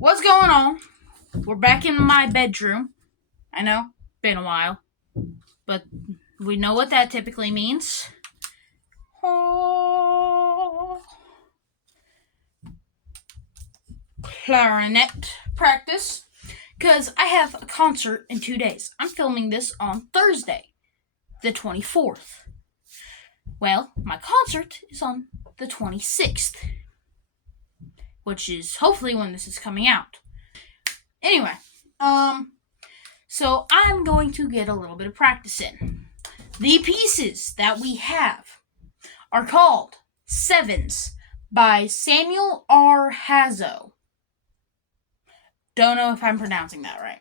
What's going on? We're back in my bedroom. I know, been a while, but we know what that typically means. Oh, clarinet practice. Because I have a concert in 2 days. I'm filming this on Thursday, the 24th. Well, my concert is on the 26th, which is hopefully when this is coming out. Anyway, so I'm going to get a little bit of practice in. The pieces that we have are called Sevens by Samuel R. Hazo. Don't know if I'm pronouncing that right.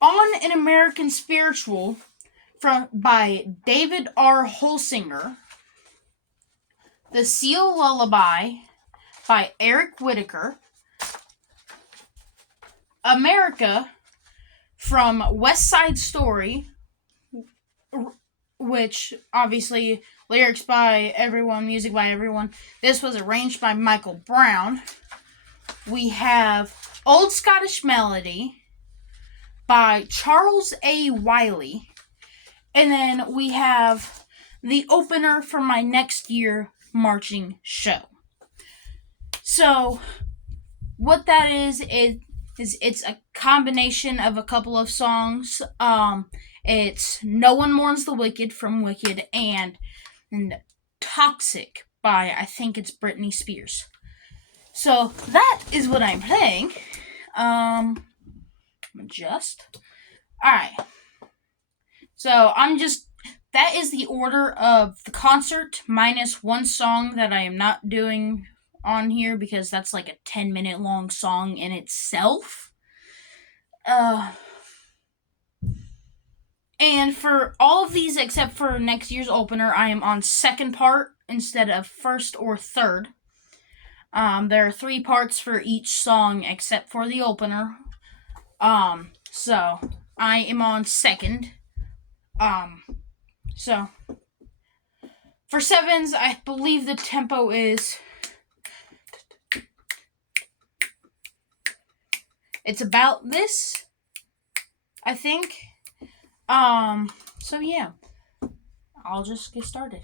On an American Spiritual by David R. Holsinger. The Seal Lullaby by Eric Whitaker. America from West Side Story, which obviously lyrics by everyone, music by everyone. This was arranged by Michael Brown. We have Old Scottish Melody by Charles A. Wiley. And then we have the opener for my next year marching show. So, what that is it's a combination of a couple of songs. It's No One Mourns the Wicked from Wicked and Toxic by, I think it's Britney Spears. So that is what I'm playing. Adjust. Alright. So that is the order of the concert minus one song that I am not doing on here because that's like a 10-minute long song in itself. And for all of these except for next year's opener, I am on second part instead of first or third. There are 3 parts for each song except for the opener. So I am on second. So for sevens, I believe the tempo is it's about this, I think. So yeah, I'll just get started.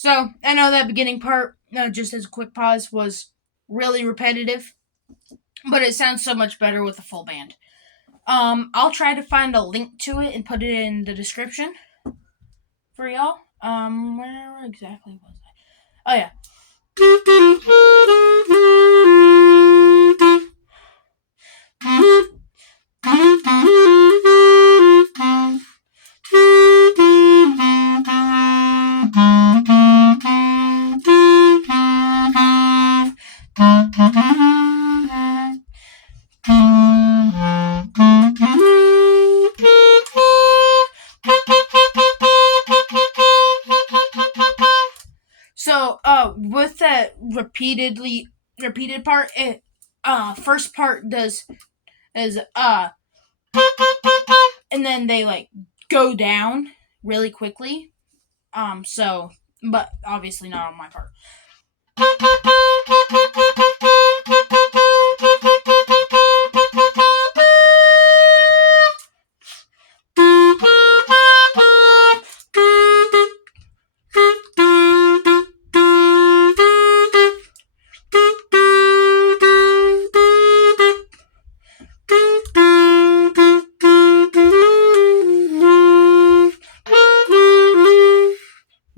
So, I know that beginning part, just as a quick pause, was really repetitive, but it sounds so much better with a full band. I'll try to find a link to it and put it in the description for y'all. Where exactly was I? Oh, yeah. So, with that repeated part, first part is and then they like go down really quickly. But obviously not on my part.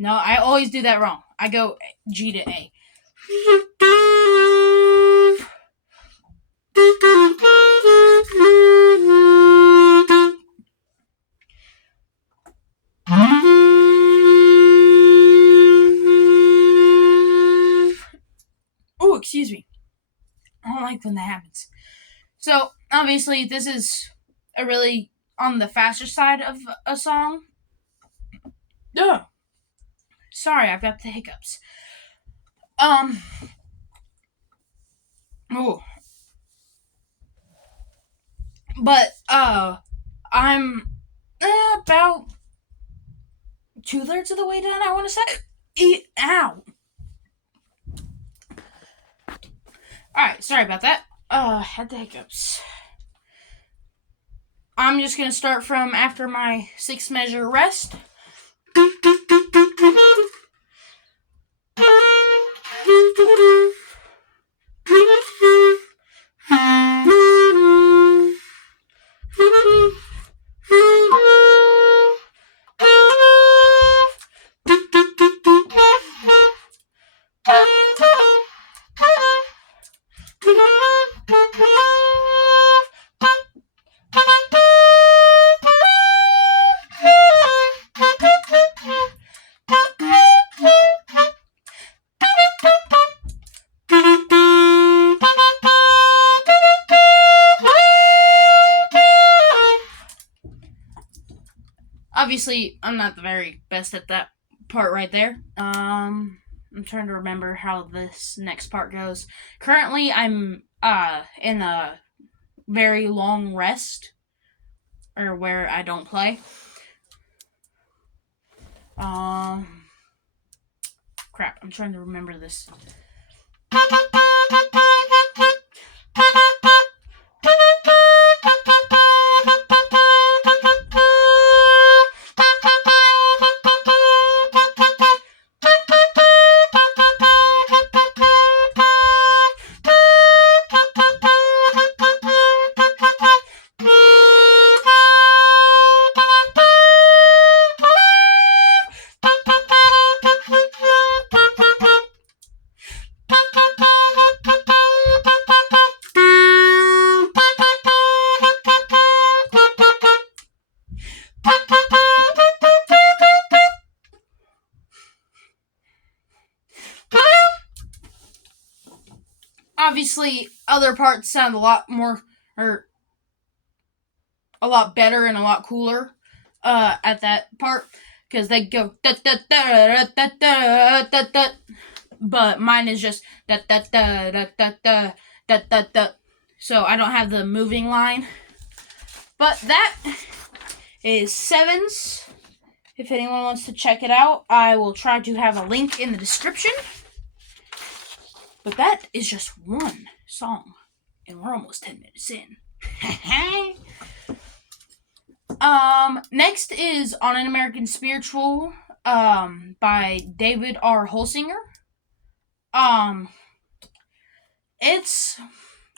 No, I always do that wrong. I go G to A. Oh, excuse me. I don't like when that happens. So, obviously, this is a really on the faster side of a song. Ugh. Sorry, I've got the hiccups. Um. Oh. But, I'm about 2/3 of the way done, I want to say. Ow. Alright, sorry about that. Had the hiccups. I'm just gonna start from after my 6 measure rest. Obviously, I'm not the very best at that part right there. I'm trying to remember how this next part goes. Currently, I'm in a very long rest, or where I don't play. Crap, I'm trying to remember this. Obviously, other parts sound a lot more, or a lot better and a lot cooler at that part, because they go da da da da da da da, but mine is just da da da da da da da da da. So I don't have the moving line. But that is Sevens. If anyone wants to check it out, I will try to have a link in the description. But that is just one song, and we're almost 10 minutes in. Next is On an American Spiritual, by David R. Holsinger. It's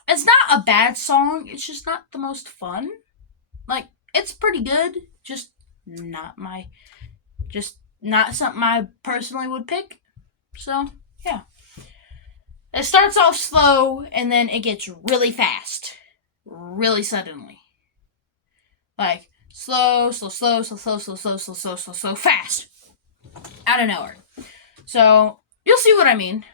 not a bad song, it's just not the most fun. Like, it's pretty good, just not something I personally would pick. So, yeah. It starts off slow, and then it gets really fast. Really suddenly. Like, slow, fast. Out of nowhere. So, you'll see what I mean.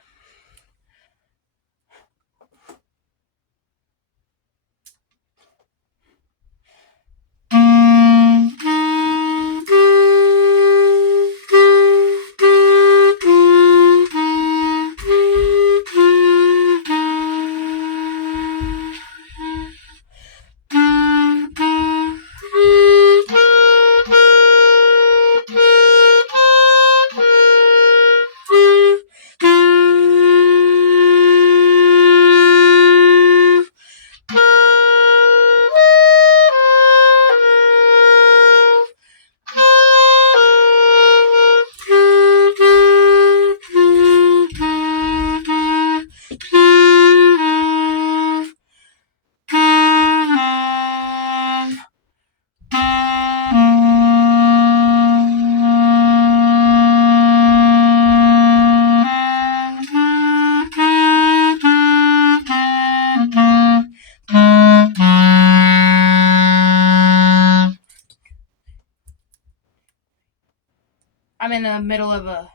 I'm in the middle of a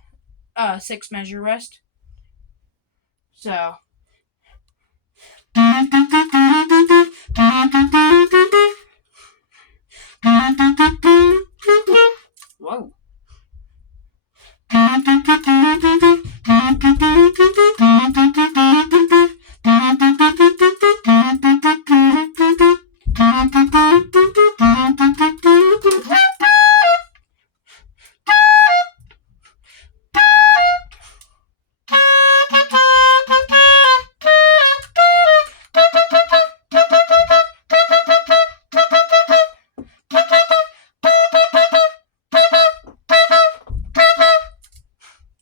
6-measure rest. So. Whoa.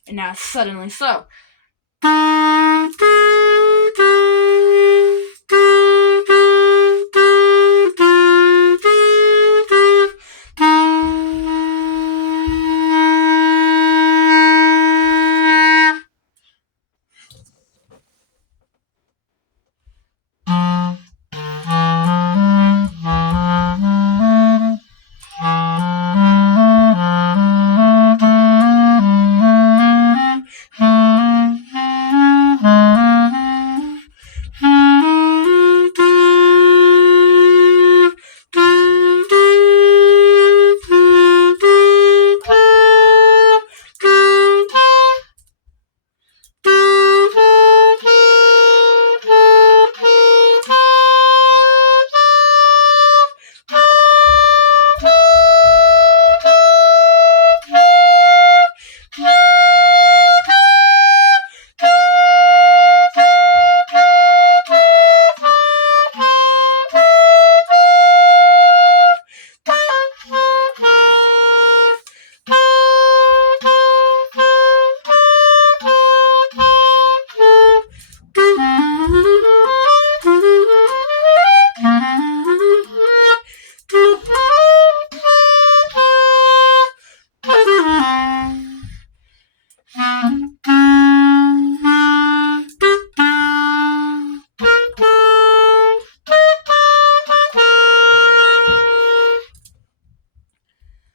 And now it's suddenly slow.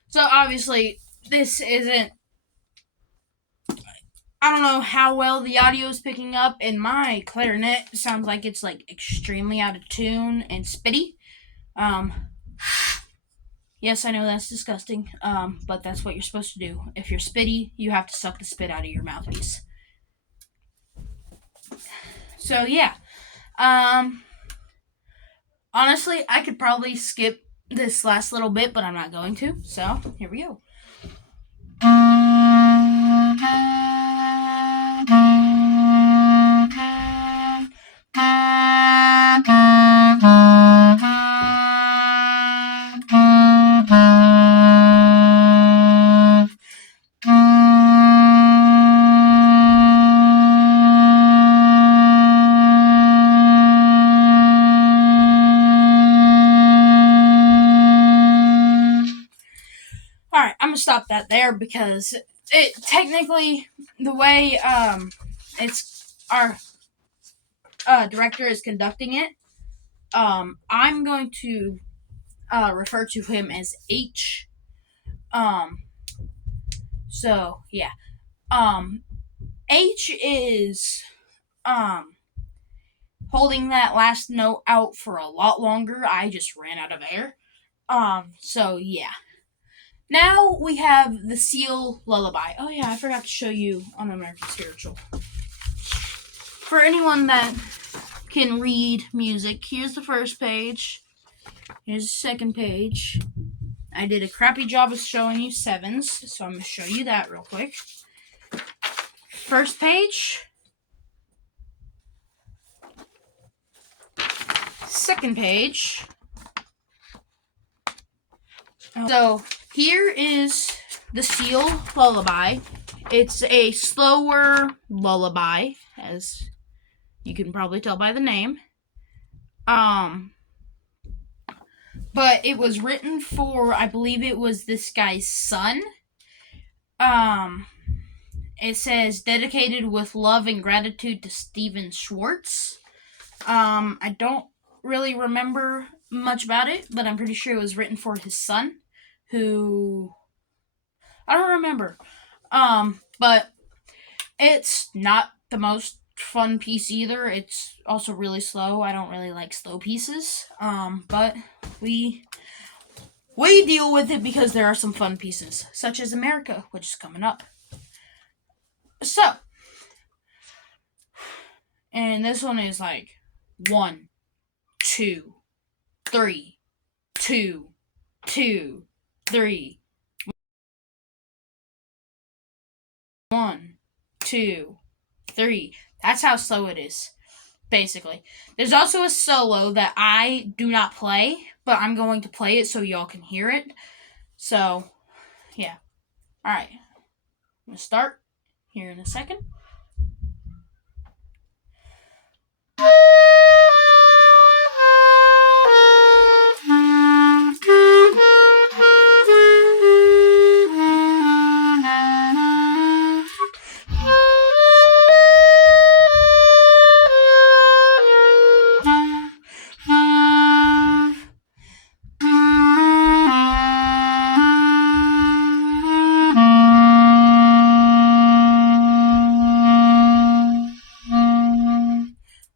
So obviously, this isn't. I don't know how well the audio is picking up, and my clarinet sounds like it's like extremely out of tune and spitty. Yes, I know that's disgusting. But that's what you're supposed to do. If you're spitty, you have to suck the spit out of your mouthpiece. So yeah. Honestly, I could probably skip this last little bit, but I'm not going to. So here we go. Alright, I'm gonna stop that there because it technically the way it's our director is conducting it, I'm going to refer to him as H. So yeah. H is holding that last note out for a lot longer. I just ran out of air. So yeah. Now we have the Seal Lullaby. Oh yeah, I forgot to show you on American Spiritual. For anyone that can read music, here's the first page. Here's the second page. I did a crappy job of showing you sevens, so I'm going to show you that real quick. First page. Second page. So here is the Seal Lullaby. It's a slower lullaby, as you can probably tell by the name. But it was written for, I believe it was this guy's son. It says, dedicated with love and gratitude to Steven Schwartz. I don't really remember much about it, but I'm pretty sure it was written for his son, who I don't remember. But it's not the most fun piece either. It's also really slow. I don't really like slow pieces. But we deal with it because there are some fun pieces, such as America, which is coming up. So, and this one is like 1, 2, 3, 2, 2, 3. 1, 2, 3. That's how slow it is, basically. There's also a solo that I do not play, but I'm going to play it so y'all can hear it. So, yeah. Alright. I'm going to start here in a second.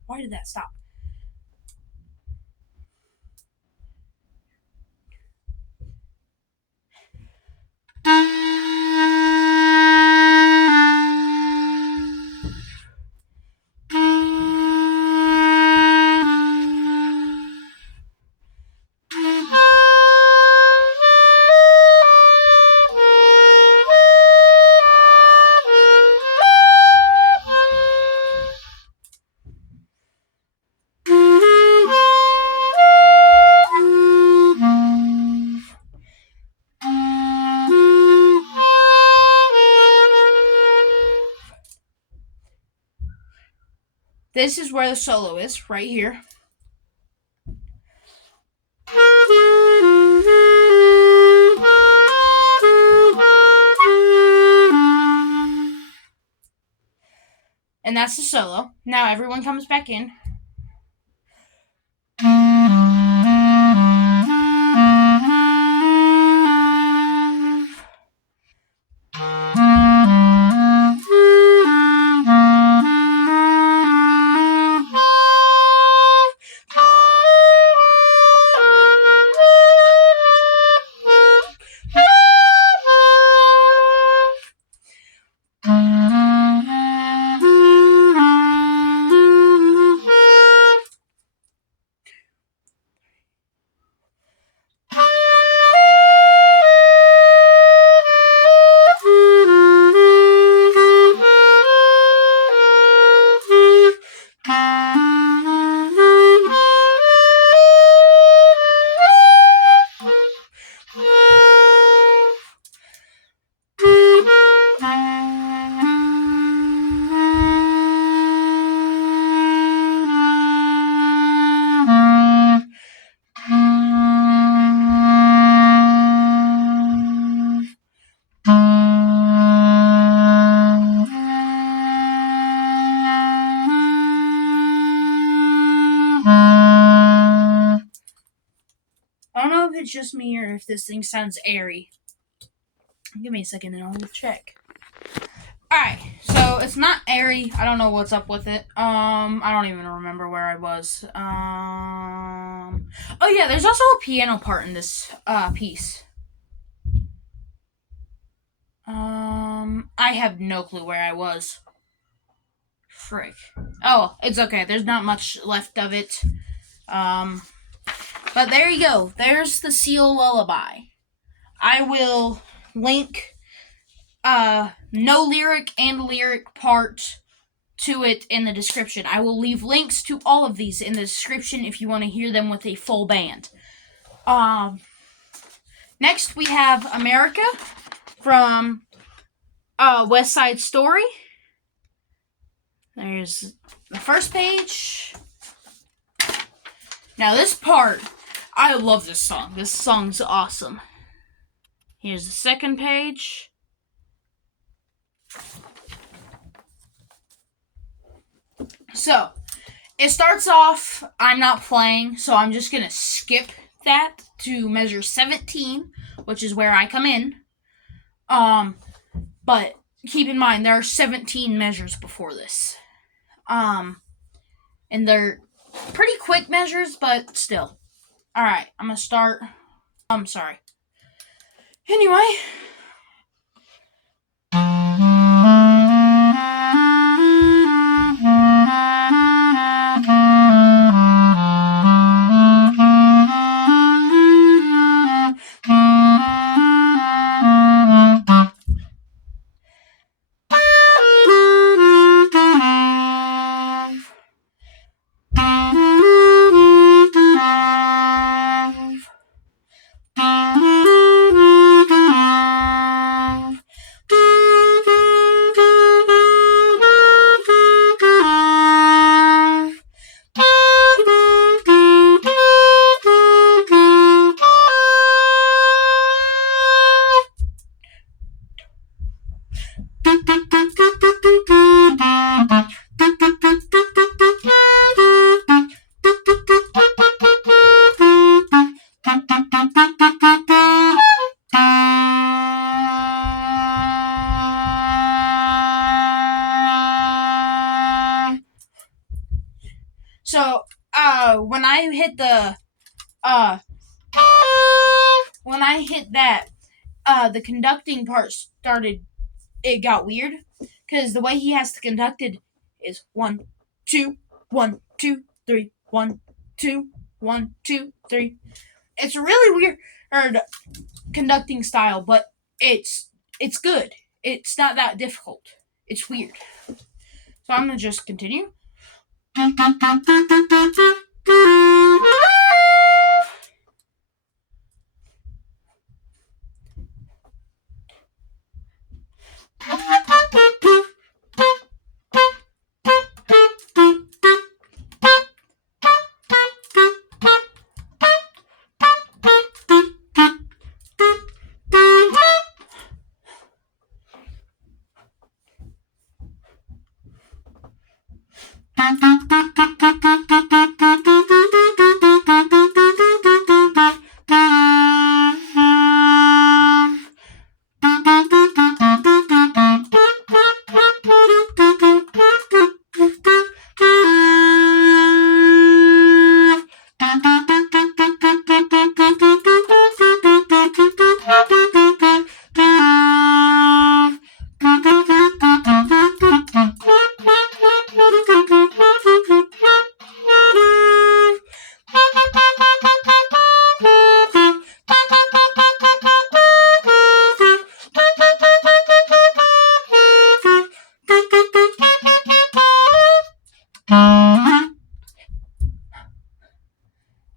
Why did that stop? This is where the solo is, right here. And that's the solo. Now everyone comes back in. I don't know if it's just me or if this thing sounds airy. Give me a second and I'll check. Alright, so it's not airy. I don't know what's up with it. I don't even remember where I was. Oh yeah, there's also a piano part in this piece. I have no clue where I was. Frick. Oh, it's okay. There's not much left of it. But there you go. There's the Seal Lullaby. I will link no lyric and lyric part to it in the description. I will leave links to all of these in the description if you want to hear them with a full band. Next we have America from West Side Story. There's the first page. Now this part, I love this song. This song's awesome. Here's the second page. So, it starts off, I'm not playing, so I'm just going to skip that to measure 17, which is where I come in. But keep in mind there are 17 measures before this. And they're pretty quick measures, but still. All right, I'm gonna start. I'm sorry. Anyway. So, when I hit the, when I hit that, the conducting part started, it got weird. Because the way he has to conduct it is 1, 2, 1, 2, 3, 1, 2, 1, 2, 3. It's a really weird conducting style, but it's good. It's not that difficult. It's weird. So I'm gonna just continue.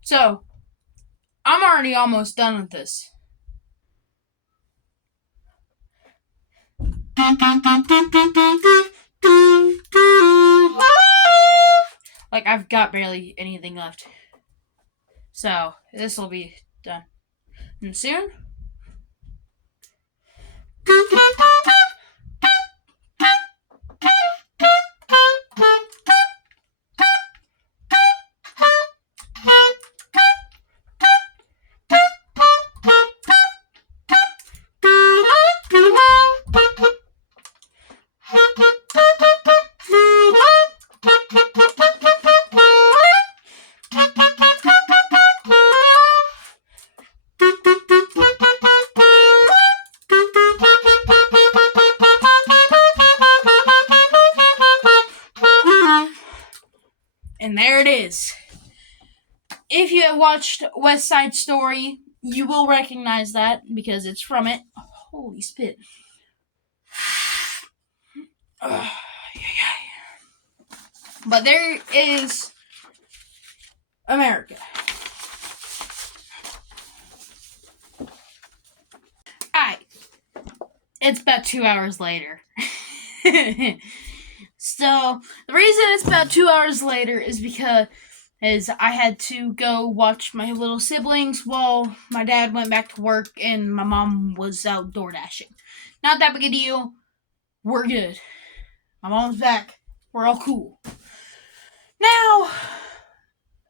So, I'm already almost done with this. Like, I've got barely anything left. So, this will be done. And soon. And there it is. If you have watched West Side Story, you will recognize that because it's from it. Holy spit. But there is America. Alright. It's about 2 hours later. So, the reason it's about 2 hours later is because I had to go watch my little siblings while my dad went back to work and my mom was out door dashing. Not that big a deal. We're good. My mom's back. We're all cool. Now,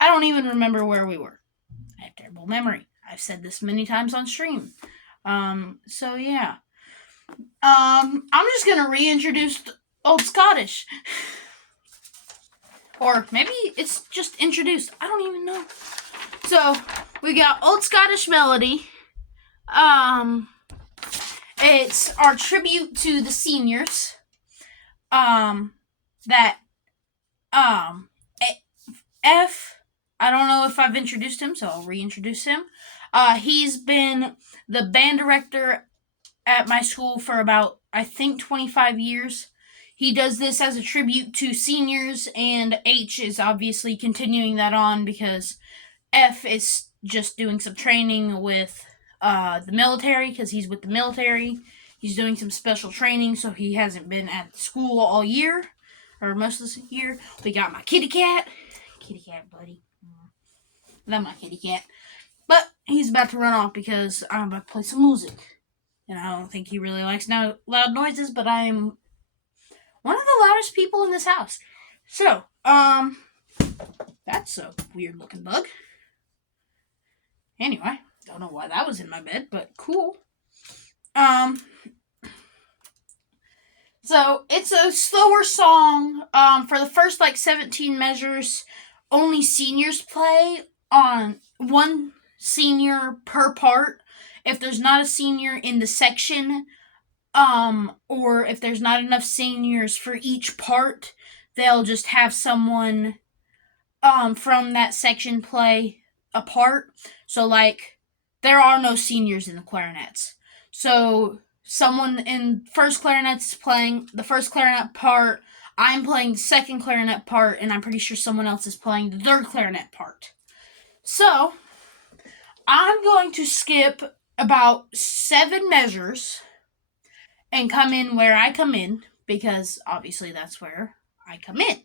I don't even remember where we were. I have terrible memory. I've said this many times on stream. So yeah. I'm just gonna reintroduce Old Scottish. Or maybe it's just introduced. I don't even know. So, we got Old Scottish Melody. It's our tribute to the seniors. That, um, F, I don't know if I've introduced him, so I'll reintroduce him. He's been the band director at my school for about, I think, 25 years. He does this as a tribute to seniors, and H is obviously continuing that on because F is just doing some training with the military because he's with the military. He's doing some special training, so he hasn't been at school all year, or most of the year. We got my kitty cat. Kitty cat, buddy. Love my kitty cat. But he's about to run off because I'm about to play some music. And I don't think he really likes loud noises, but I am one of the loudest people in this house. So, that's a weird looking bug. Anyway, don't know why that was in my bed, but cool. So it's a slower song. For the first 17 measures, only seniors play on one senior per part. If there's not a senior in the section, or if there's not enough seniors for each part, they'll just have someone, from that section play a part. So, there are no seniors in the clarinets. So, someone in first clarinet's playing the first clarinet part, I'm playing the second clarinet part, and I'm pretty sure someone else is playing the third clarinet part. So, I'm going to skip about 7 measures and come in where I come in, because obviously that's where I come in.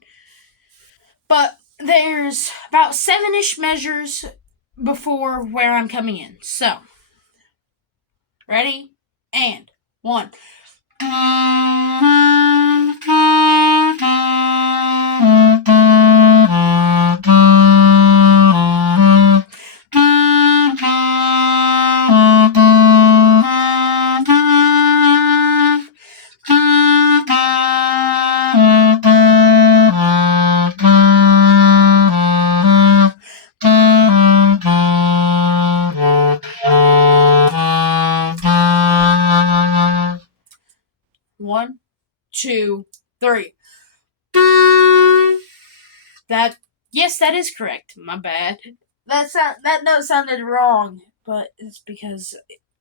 But there's about 7-ish measures before where I'm coming in. So, ready? And 1. One, two, three. Yes, that is correct. My bad. That note sounded wrong, but it's because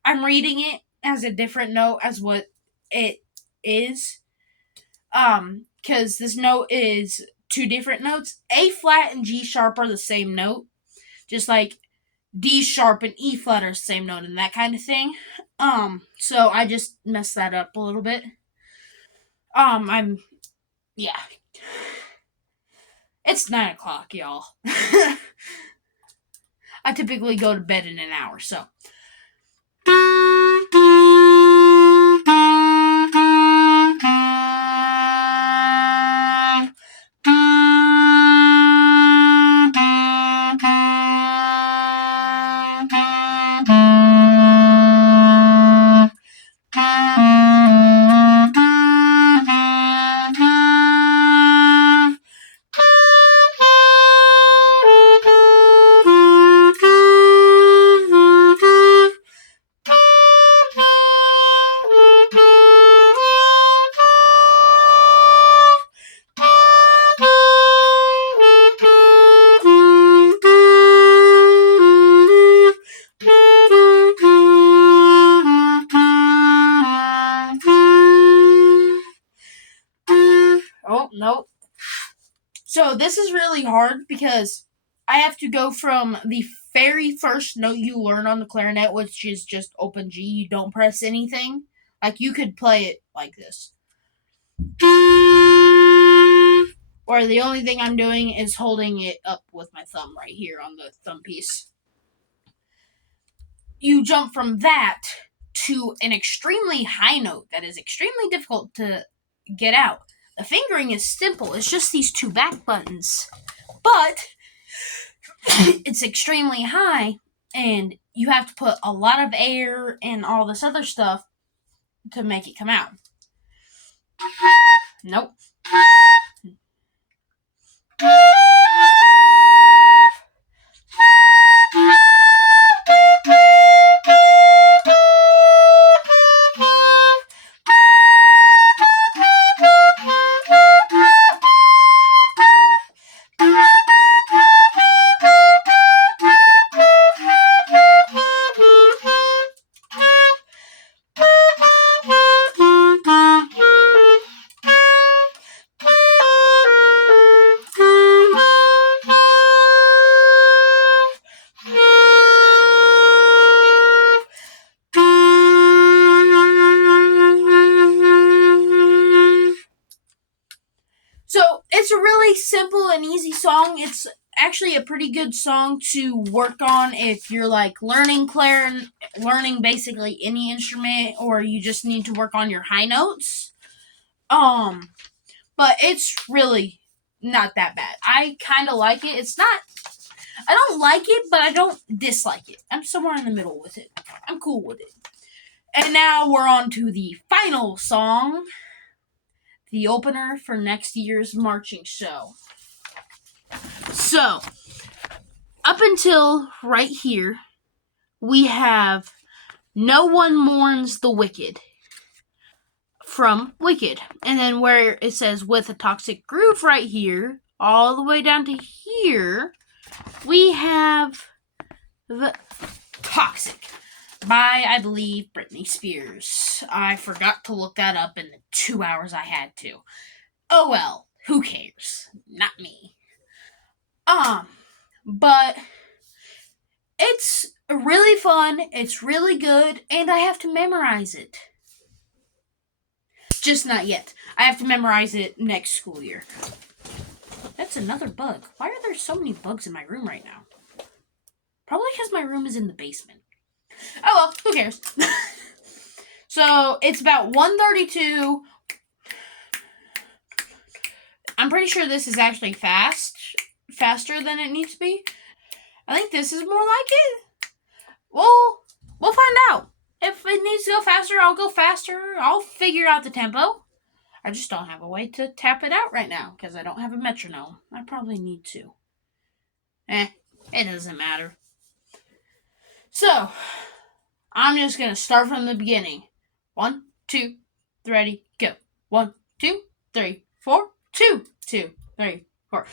I'm reading it as a different note as what it is. Because this note is 2 different notes. A flat and G sharp are the same note, just like D sharp and E flat are the same note and that kind of thing. So I just messed that up a little bit. Yeah. It's 9 o'clock, y'all. I typically go to bed in an hour, so. Oh, nope. So this is really hard because I have to go from the very first note you learn on the clarinet, which is just open G. You don't press anything. Like, you could play it like this. Or the only thing I'm doing is holding it up with my thumb right here on the thumb piece. You jump from that to an extremely high note that is extremely difficult to get out. The fingering is simple. It's just these 2 back buttons. But it's extremely high, and you have to put a lot of air and all this other stuff to make it come out. Nope. So it's a really simple and easy song. It's actually a pretty good song to work on if you're like learning clarinet, learning basically any instrument, or you just need to work on your high notes. But it's really not that bad. I kind of like it. It's not. I don't like it, but I don't dislike it. I'm somewhere in the middle with it. I'm cool with it. And now we're on to the final song, the opener for next year's marching show. So, up until right here, we have No One Mourns the Wicked from Wicked. And then where it says With a Toxic Groove right here, all the way down to here, we have the Toxic by, I believe, Britney Spears. I forgot to look that up in the 2 hours I had to. Oh well, who cares? Not me. But it's really fun, it's really good, and I have to memorize it. Just not yet. I have to memorize it next school year. That's another bug. Why are there so many bugs in my room right now? Probably because my room is in the basement. Oh well, who cares? So, it's about 1:32. I'm pretty sure this is actually faster than it needs to be. I think this is more like it. Well, we'll find out. If it needs to go faster, I'll go faster. I'll figure out the tempo. I just don't have a way to tap it out right now because I don't have a metronome. I probably need to. It doesn't matter. So, I'm just going to start from the beginning. 1, 2, 3, go. 1, 2, 3, 4, 2, 2, 3, 4.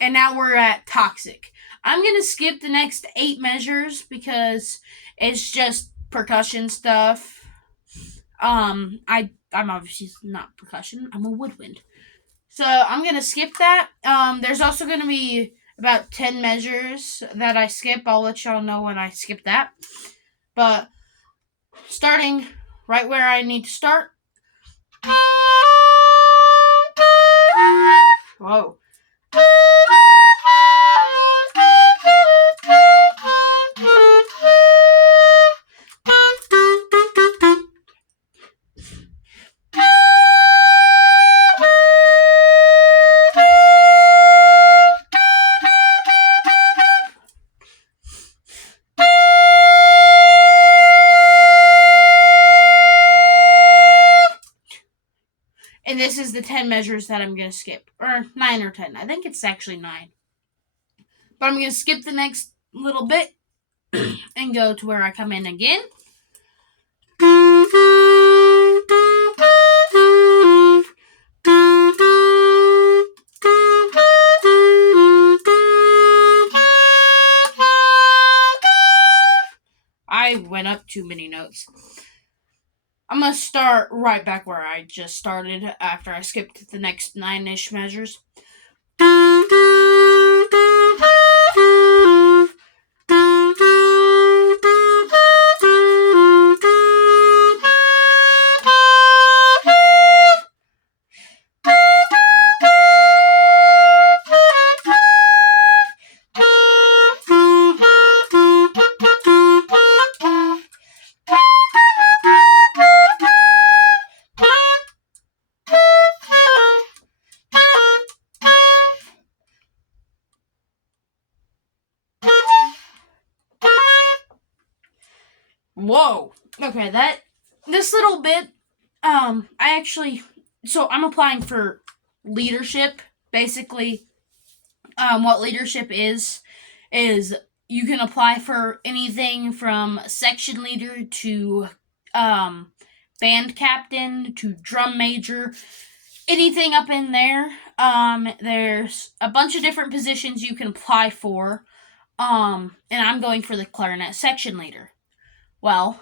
And now we're at Toxic. I'm going to skip the next 8 measures because it's just percussion stuff. I'm obviously not percussion. I'm a woodwind. So I'm going to skip that. There's also going to be about 10 measures that I skip. I'll let y'all know when I skip that. But starting right where I need to start. Whoa. And this is the 10 measures that I'm going to skip. Or 9 or 10. I think it's actually 9. But I'm going to skip the next little bit and go to where I come in again. I went up too many notes. I'm going to start right back where I just started after I skipped the next 9-ish measures. Whoa. Okay, this little bit, I'm applying for leadership. Basically, what leadership is you can apply for anything from section leader to band captain to drum major, anything up in there. There's a bunch of different positions you can apply for. And I'm going for the clarinet section leader. Well,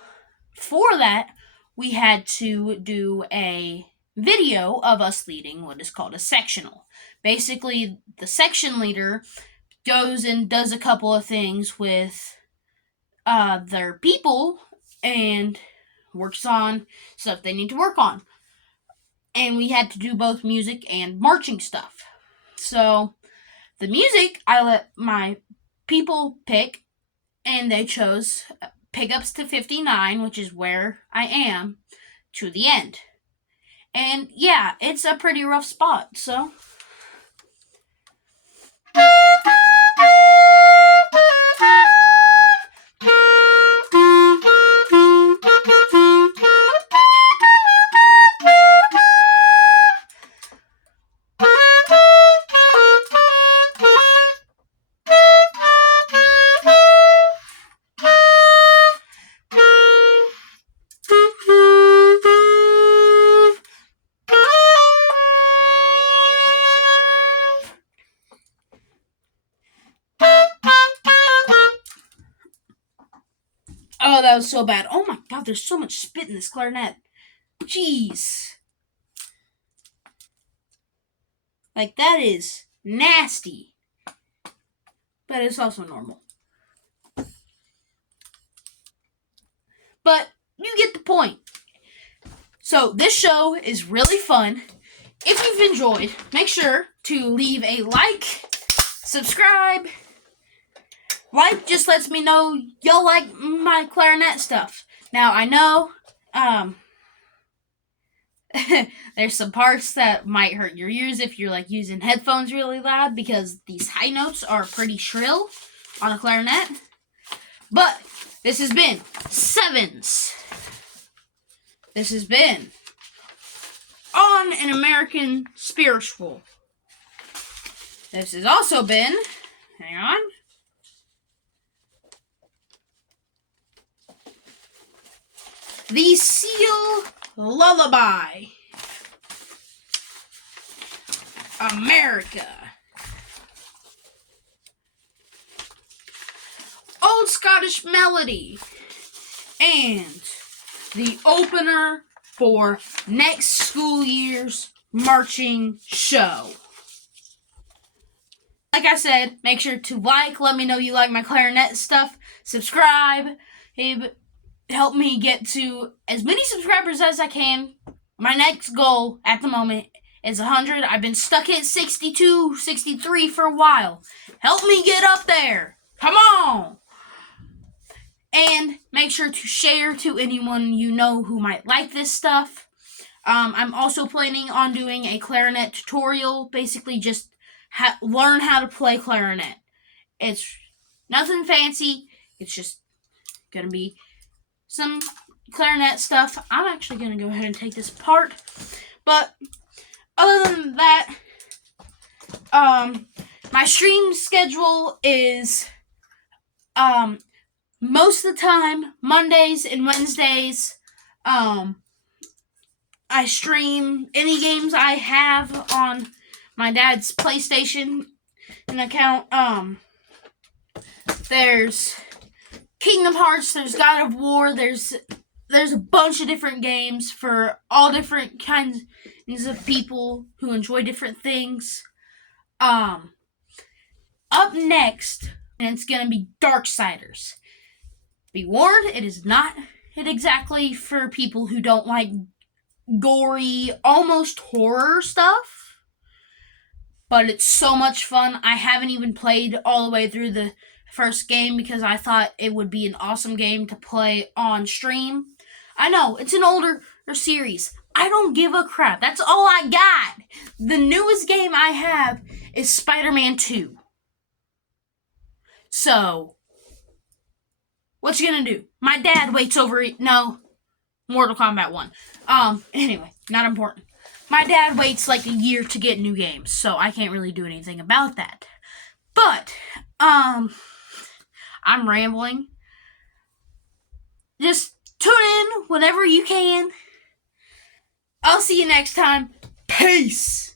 for that, we had to do a video of us leading what is called a sectional. Basically, the section leader goes and does a couple of things with their people and works on stuff they need to work on. And we had to do both music and marching stuff. So, the music, I let my people pick, and they chose pickups to 59, which is where I am, to the end. And yeah, it's a pretty rough spot, so. Oh, that was so bad. Oh my god, there's so much spit in this clarinet. Jeez. Like, that is nasty. But it's also normal. But you get the point. So, this show is really fun. If you've enjoyed, make sure to leave a like, subscribe. Like just lets me know y'all like my clarinet stuff. Now, I know there's some parts that might hurt your ears if you're like using headphones really loud, because these high notes are pretty shrill on a clarinet. But this has been Sevens. This has been On an American Spiritual. This has also been, hang on, The Seal Lullaby. America. Old Scottish Melody. And the opener for next school year's marching show. Like I said, make sure to like, let me know you like my clarinet stuff, subscribe, help me get to as many subscribers as I can. My next goal at the moment is 100. I've been stuck at 62, 63 for a while. Help me get up there. Come on. And make sure to share to anyone you know who might like this stuff. I'm also planning on doing a clarinet tutorial. Basically just learn how to play clarinet. It's nothing fancy. It's just going to be some clarinet stuff. I'm actually going to go ahead and take this apart. But other than that, my stream schedule is most of the time Mondays and Wednesdays. I stream any games I have on my dad's PlayStation account. There's Kingdom Hearts, there's God of War, there's a bunch of different games for all different kinds of people who enjoy different things. Up next, and it's gonna be Darksiders. Be warned, it is not exactly for people who don't like gory, almost horror stuff. But it's so much fun. I haven't even played all the way through the first game because I thought it would be an awesome game to play on stream. I know, it's an older series. I don't give a crap. That's all I got. The newest game I have is Spider-Man 2. So, What you gonna do? My dad waits over... No. Mortal Kombat 1. Anyway, not important. My dad waits like a year to get new games, so I can't really do anything about that. But, I'm rambling. Just tune in whenever you can. I'll see you next time. Peace!